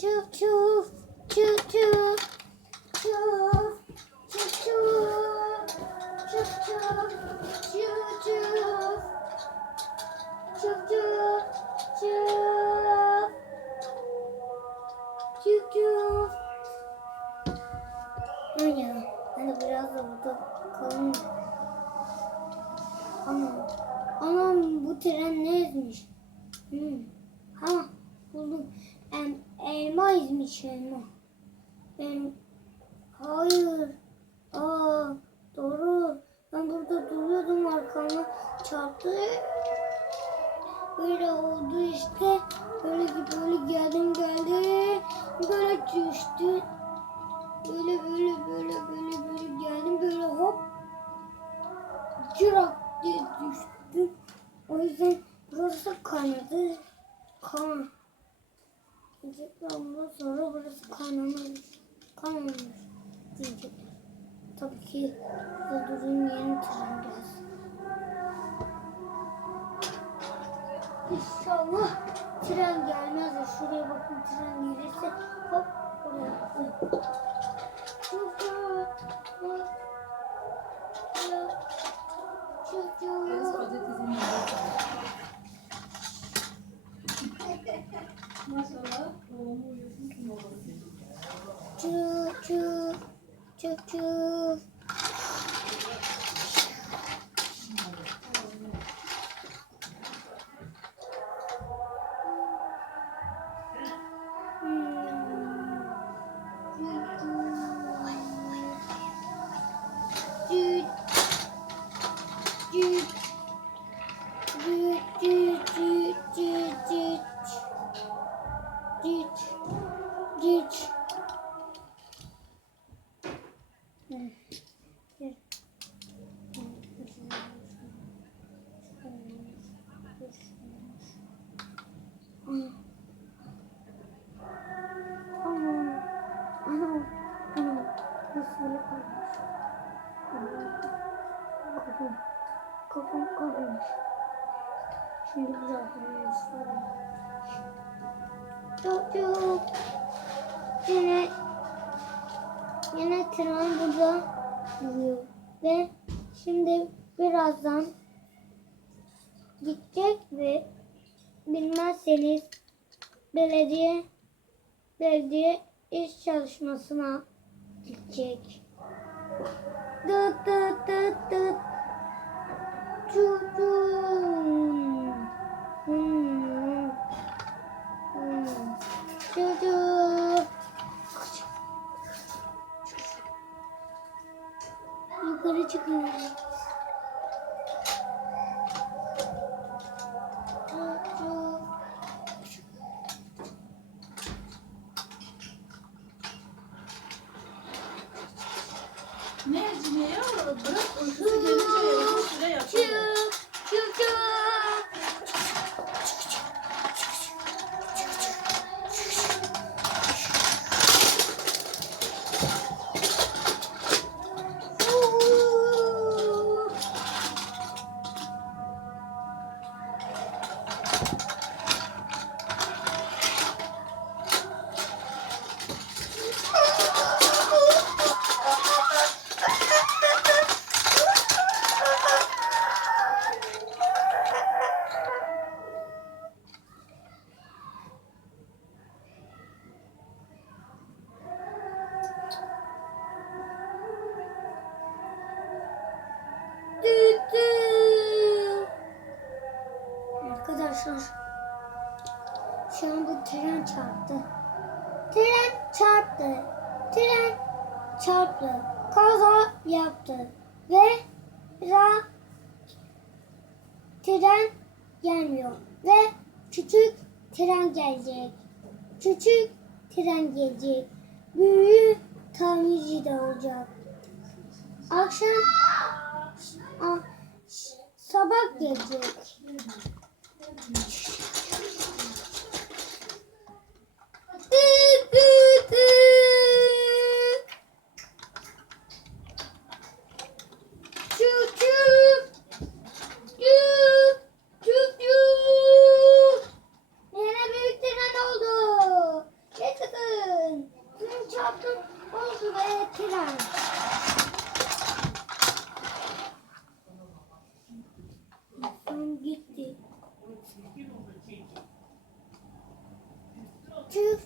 Çuf çuf. Çuf çuf. Çuf. Çuf çuf. Çuf çuf. Çuf çuf. Çuf çuf. Anam. Anam bu tren ne ezmiş? Hmm. Ha buldum. Em, elma ezmiş elma. Ben hayır. Aa doğru. Ben burada duruyordum arkama çarptı. Böyle oldu işte. Böyle böyle geldim geldi. Böyle düştü. Böyle böyle böyle böyle böyle geldim böyle hop. Cırak diye düştüm. O yüzden burası kaynadı. Kan. Ondan sonra burası kaynamış. Kaynamış diyecekler. Tabii ki durayım yeni tren gelsin. İnşallah tren gelmez de şuraya bakın tren gelirse hop buraya. Hı. Çuf çuf. Cüt. Kafam kalmış. Şimdi istiyorum. Çok çok. Yine Yine tren burada duruyor. Ve şimdi birazdan gidecek ve bilmezseniz belediye belediye iş çalışmasına gidecek. Dıt dıt dıt dıt. Yukarı çıkıyor. Çocuk. Ne ya? Bırak uykusu şu an tren çarptı. Tren çarptı. Tren çarptı. Kaza yaptı. Ve ra tren gelmiyor. Ve küçük tren gelecek. Küçük tren gelecek. Büyük tamirci de olacak. Akşam Aa, sabah gelecek. Dıt dıt dıt. Çuf çuf. Çuf çuf çuf. Yine büyük tren oldu. Yaşasın. Tren. Son gitti. Tüh.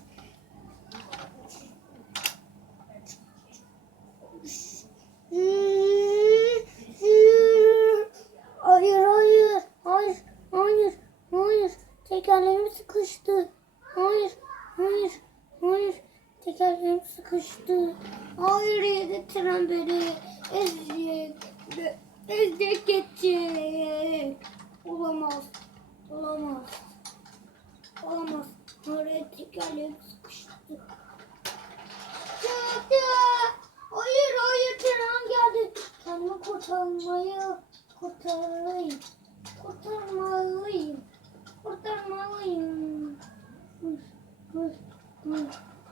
Hayır, hayır, hayır, hayır, hayır. Tekerleğim sıkıştı. Hayır, hayır, hayır. Tekerleğim sıkıştı. Hayır, yedi tren beni ezecek. Ezecek geçecek. Olamaz, olamaz. Olamaz. Oraya tekerleğim sıkıştı. Çıktı. Hayır hayır tren geldi. Kendimi kurtarmayı kurtarmalıyım. Kurtarmalıyım. Kurtarmalıyım.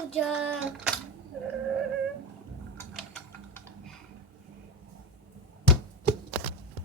Çıktı.